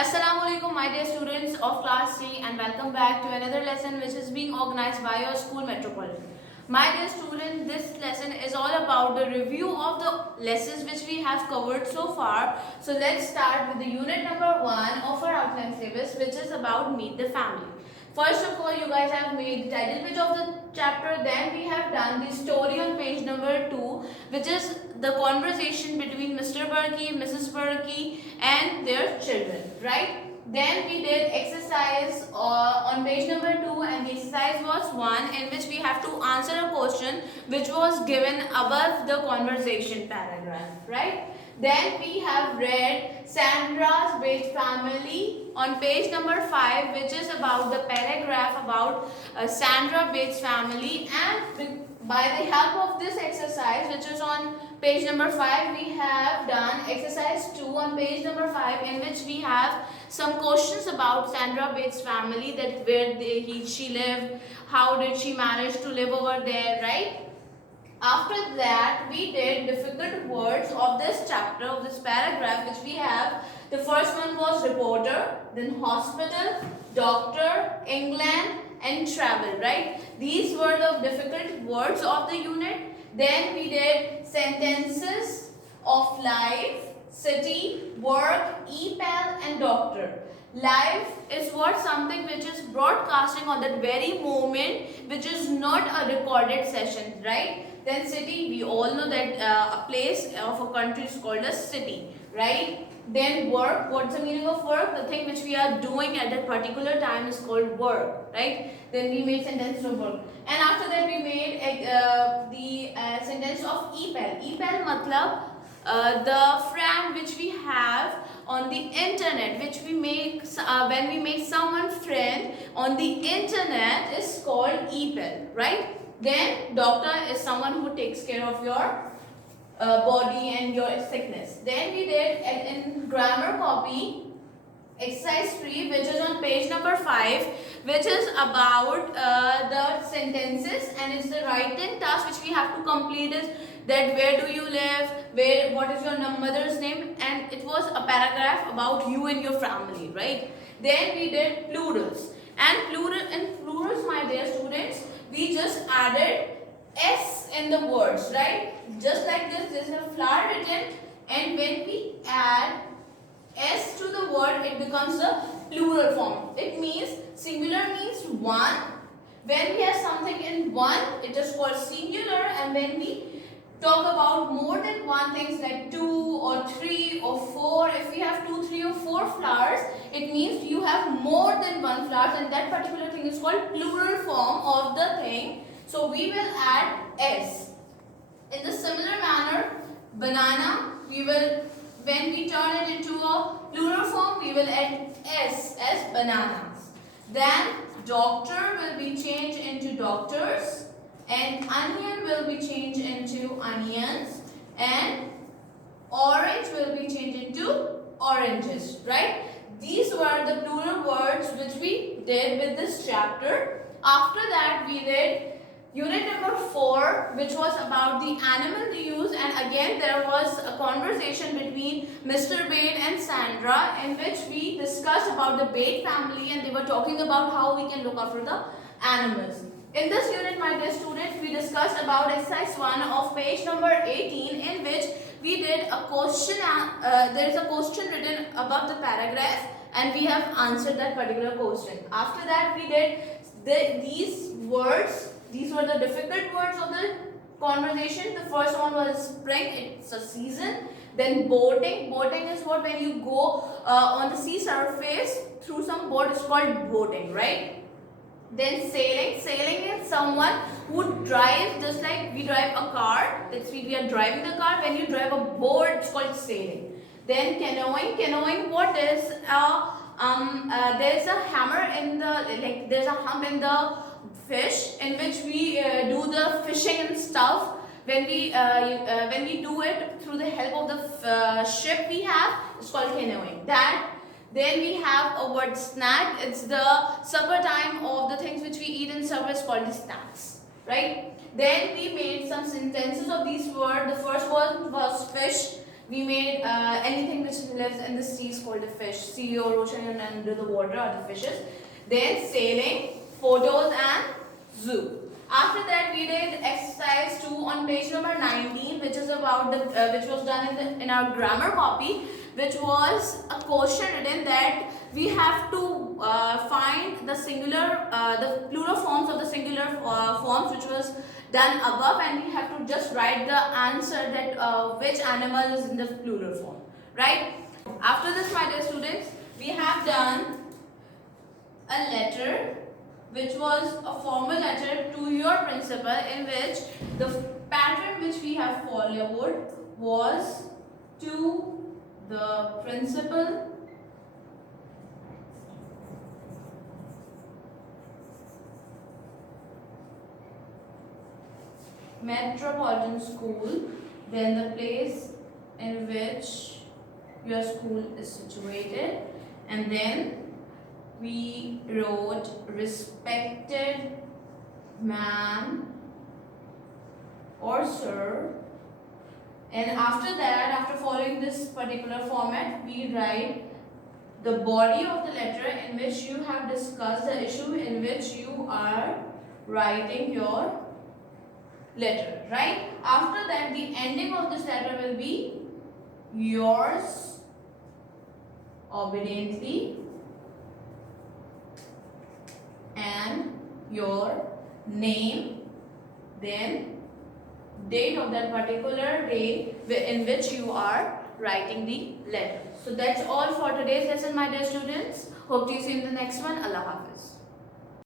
Assalamualaikum, my dear students of class 3, and welcome back to another lesson which is being organized by your school Metropolitan. My dear students, this lesson is all about the review of the lessons which we have covered so far. So let's start with the unit number 1 of our outline syllabus, which is about Meet the Family. First of all, you guys have made the title page of the chapter. Then we have done the story on page number 2, which is the conversation between Mr. Berkey, Mrs. Berkey and their children, right? Then we did exercise on page number 2, and the exercise was 1, in which we have to answer a question which was given above the conversation paragraph, right? Then we have read Sandra's Big Family on page number 5, which is about the paragraph about Sandra Bates family, and by the help of this exercise, which is on page number 5, we have done exercise 2 on page number 5, in which we have some questions about Sandra Bates family, that where she lived, how did she manage to live over there, right? After that, we did difficult words of this chapter, of this paragraph, which we have. The first one was reporter, then hospital, doctor, England, and travel, right? These were the difficult words of the unit. Then we did sentences of life, city, work, EPAL, and doctor. Live is what something which is broadcasting on that very moment, which is not a recorded session, right? Then city, we all know that a place of a country is called a city, right? Then work, what's the meaning of work? The thing which we are doing at that particular time is called work, right? Then we made sentences of work. And after that we made the sentence of EPAL. EPAL matlab the friend which we have on the internet, which we make when we make someone friend on the internet, is called EPAL, right? Then doctor is someone who takes care of your body and your sickness. Then we did in grammar copy exercise 3, which is on page number 5, which is about the sentences, and it's the writing task which we have to complete is that where do you live, what is your mother's name, and it was a paragraph about you and your family, right? Then we did plurals, and in plurals, my dear students, we just added s in the words, right? Just like this, there's a flower written, and when we add s to the word, it becomes a plural form. It means singular means one. When we have something in one, it is called singular, and when we talk about more than one things like 2 or 3 or 4, if we have 2, 3 or 4 flowers, it means you have more than one flowers, and that particular thing is called plural form of the thing. So we will add s. In the similar manner, banana, we will, when we turn it into a plural form, we will add s as bananas. Then doctor will be changed into doctors, and onion will be changed into onions, and orange will be changed into oranges, right? These were the plural words which we did with this chapter. After that, we did unit number 4, which was about the animal use, and again there was a conversation between Mr. Bate and Sandra, in which we discussed about the Bate family, and they were talking about how we can look after the animals. In this unit, my dear students, we discussed about exercise 1 of page number 18, in which we did a question, there is a question written above the paragraph, and we have answered that particular question. After that, we did these words. These were the difficult words of the conversation. The first one was spring, it's a season. Then boating. Boating is what when you go on the sea surface through some boat, it's called boating, right? Then sailing. Sailing is someone who drives just like we drive a car. That's we are driving the car. When you drive a boat, it's called sailing. Then canoeing. Canoeing, what is there's a hammer in the there's a hump in the fish, in which we do the fishing and stuff. When we do it through the help of the ship we have, it's called canoeing. Then we have a word snack. It's the supper time of the things which we eat in supper is called the snacks, right? Then we made some sentences of these words. The first one was fish. We made anything which lives in the sea is called a fish. Sea or ocean and under the water are the fishes. Then sailing, photos and zoo. After that we did exercise 2 on page number 19, which is about the which was done in our grammar copy, which was a question written that we have to find the singular, the plural forms of the singular forms, which was done above, and we have to just write the answer that which animal is in the plural form, right? After this, my dear students, we have done a letter which was a formal letter to your principal, in which the pattern which we have followed was to the principal, Metropolitan School, then the place in which your school is situated, and then we wrote respected ma'am or sir, and after that, after following this particular format, we write the body of the letter in which you have discussed the issue in which you are writing your letter, right? After that, the ending of this letter will be yours obediently and your name, then date of that particular day in which you are writing the letter. So that's all for today's lesson, my dear students. Hope to see you in the next one. Allah Hafiz.